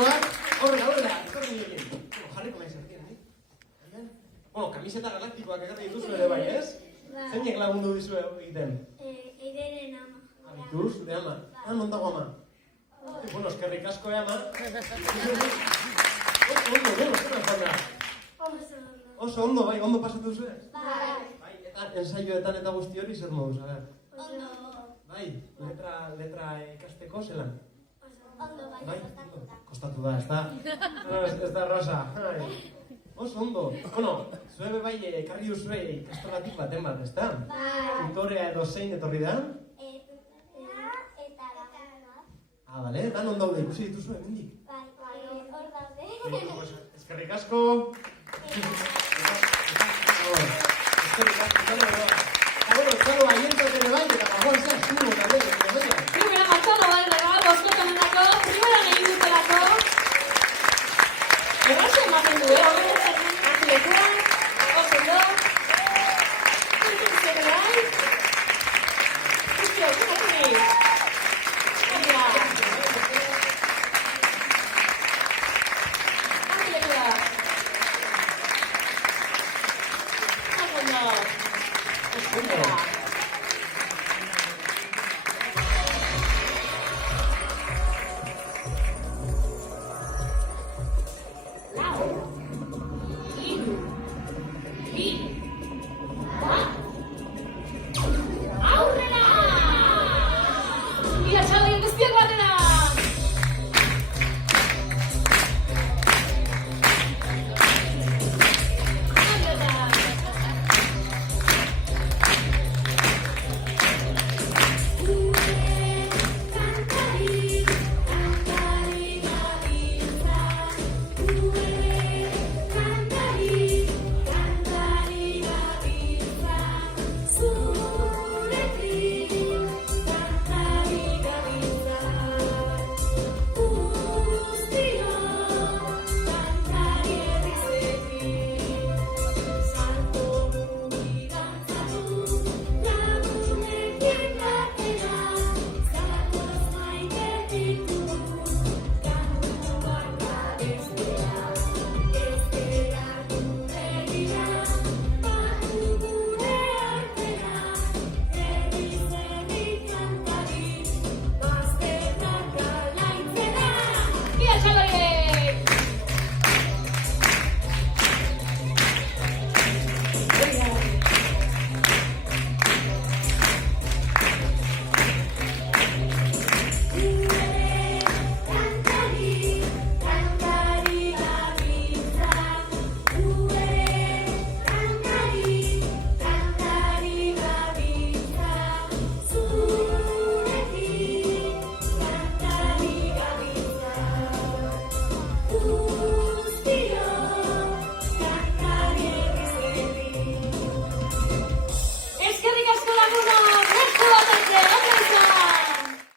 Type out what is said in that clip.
Galarrikoak, horrela, etorri egin. Jarriko nahi zertien, kamiseta galaktikoak ekarri dituzu ere bai, ez? Zeinek lagundu dizu egiten? Eideren ama. Abitu, zure ama. Non dago ama? Bueno, eskerrik asko, ama. Oso ondo, bai, ondo pasatu duzu, ez? Bai. Eta ensaioetan eta guzti hori zer moduz, Ondo. Bai, letra ikasteko zelan? Ondo, bai, Kostatu da, ez da? Ez da erraza. Oso ondo. Bueno, zue bai, ekarri duzue ikastolatik baten bat, ez da? Bai. Tutorea edo zein etorri da? Eta bat. Bale, dan ondo daude, ikusi dituzue, mendik. Bai, hor daude. Eskerrik asko. Eskerrik asko. Txalo baientzat ere bai, eta bagoan zea, estugu talde, ere bai. Primera martxalo bai, regalo, boskotanetako, primeran egin dutelako. Erraxe ematen du, horren ez akilekua, oso do. Zertzen bai. Zuzio, zuzio. Aia. Akilekua. Oso do. Oso do.